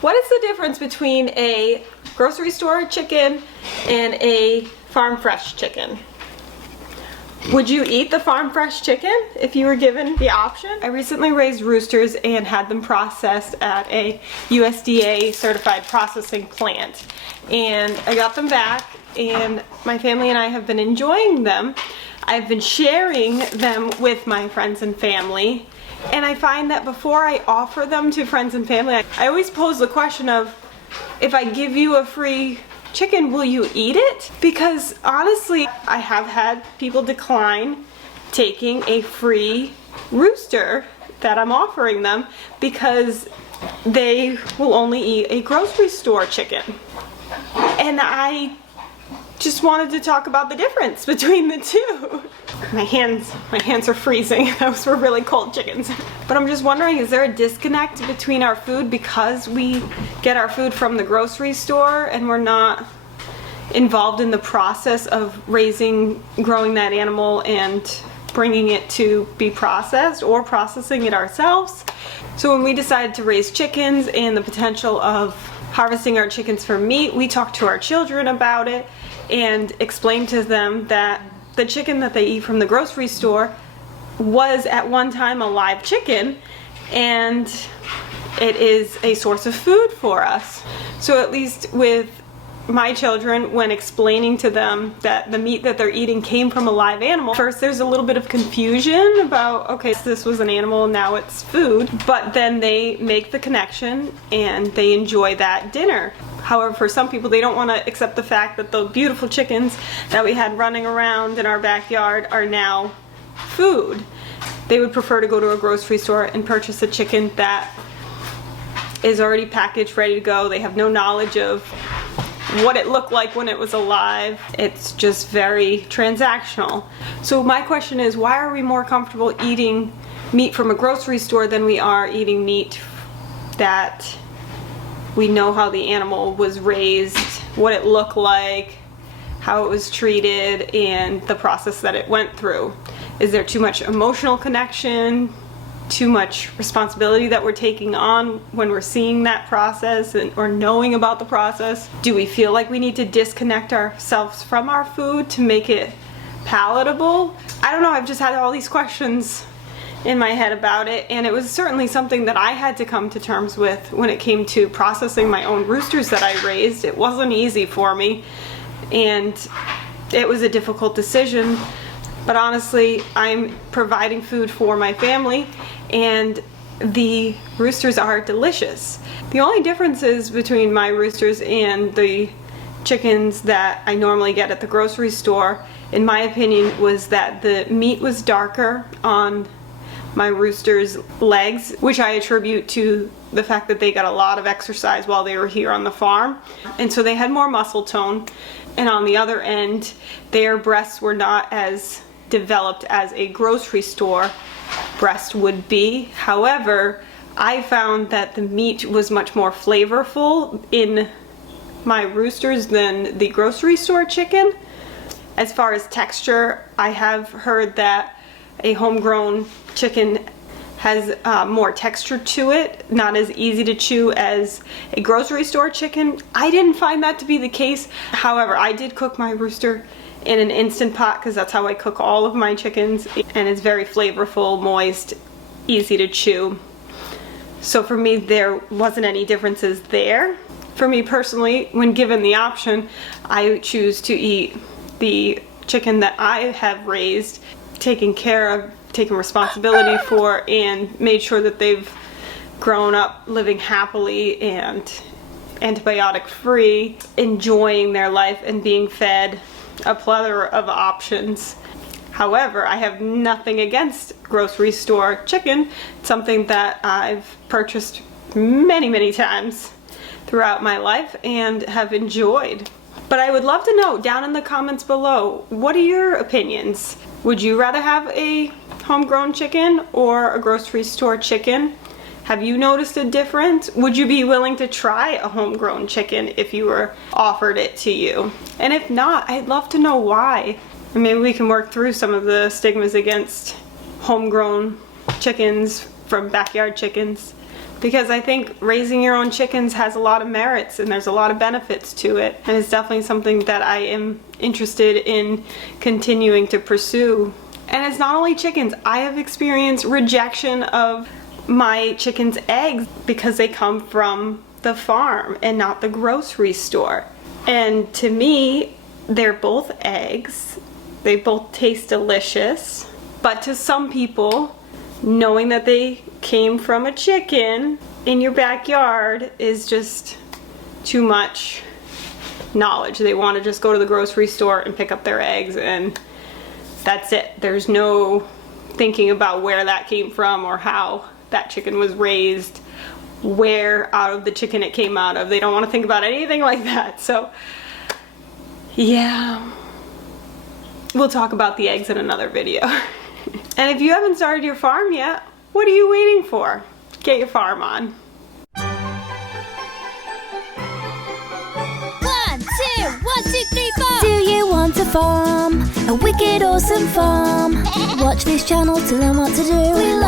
What is the difference between a grocery store chicken and a farm fresh chicken? Would you eat the farm fresh chicken if you were given the option? I recently raised roosters and had them processed at a USDA certified processing plant. And I got them back and my family and I have been enjoying them. I've been sharing them with my friends and family. And I find that before I offer them to friends and family, I always pose the question of, if I give you a free chicken, will you eat it? Because honestly, I have had people decline taking a free rooster that I'm offering them because they will only eat a grocery store chicken. And I just wanted to talk about the difference between the two. My hands are freezing. Those were really cold chickens. But I'm just wondering, is there a disconnect between our food because we get our food from the grocery store and we're not involved in the process of raising, growing that animal and bringing it to be processed or processing it ourselves? So when we decided to raise chickens and the potential of harvesting our chickens for meat, we talked to our children about it and explained to them that the chicken that they eat from the grocery store was at one time a live chicken, and it is a source of food for us. So at least with my children, when explaining to them that the meat that they're eating came from a live animal, first there's a little bit of confusion about, okay, this was an animal, now it's food, but then they make the connection and they enjoy that dinner. However, for some people, they don't want to accept the fact that the beautiful chickens that we had running around in our backyard are now food. They would prefer to go to a grocery store and purchase a chicken that is already packaged, ready to go. They have no knowledge of what it looked like when it was alive. It's just very transactional. So my question is, why are we more comfortable eating meat from a grocery store than we are eating meat that we know how the animal was raised, what it looked like, how it was treated, and the process that it went through? Is there too much emotional connection, too much responsibility that we're taking on when we're seeing that process or knowing about the process? Do we feel like we need to disconnect ourselves from our food to make it palatable? I don't know, I've just had all these questions in my head about it, and it was certainly something that I had to come to terms with when it came to processing my own roosters that I raised. It wasn't easy for me, and it was a difficult decision, but honestly, I'm providing food for my family, and the roosters are delicious. The only differences between my roosters and the chickens that I normally get at the grocery store, in my opinion, was that the meat was darker on my rooster's legs, which I attribute to the fact that they got a lot of exercise while they were here on the farm, and so they had more muscle tone. And on the other end, their breasts were not as developed as a grocery store breast would be. However, I found that the meat was much more flavorful in my roosters than the grocery store chicken. As far as texture, I have heard that a homegrown chicken has more texture to it, not as easy to chew as a grocery store chicken. I didn't find that to be the case. However, I did cook my rooster in an Instant Pot because that's how I cook all of my chickens, and it's very flavorful, moist, easy to chew. So for me, there wasn't any differences there. For me personally, when given the option, I choose to eat the chicken that I have raised, taken care of, taken responsibility for, and made sure that they've grown up living happily and antibiotic free, enjoying their life and being fed a plethora of options. However, I have nothing against grocery store chicken. It's something that I've purchased many times throughout my life and have enjoyed. But I would love to know down in the comments below, what are your opinions? Would you rather have a homegrown chicken or a grocery store chicken? Have you noticed a difference? Would you be willing to try a homegrown chicken if you were offered it to you? And if not, I'd love to know why. And maybe we can work through some of the stigmas against homegrown chickens from backyard chickens because I think raising your own chickens has a lot of merits and there's a lot of benefits to it, and it's definitely something that I am interested in continuing to pursue. And it's not only chickens. I have experienced rejection of my chickens' eggs because they come from the farm and not the grocery store. And to me, they're both eggs. They both taste delicious. But to some people, knowing that they came from a chicken in your backyard is just too much knowledge. They want to just go to the grocery store and pick up their eggs, and that's it. There's no thinking about where that came from or how that chicken was raised, where out of the chicken it came out of. They don't want to think about anything like that. So yeah, we'll talk about the eggs in another video. And if you haven't started your farm yet, what are you waiting for? Get your farm on. 1, 2, 1, 2, 3, 4. Do you want to farm? A wicked awesome farm? Watch this channel to learn what to do. We love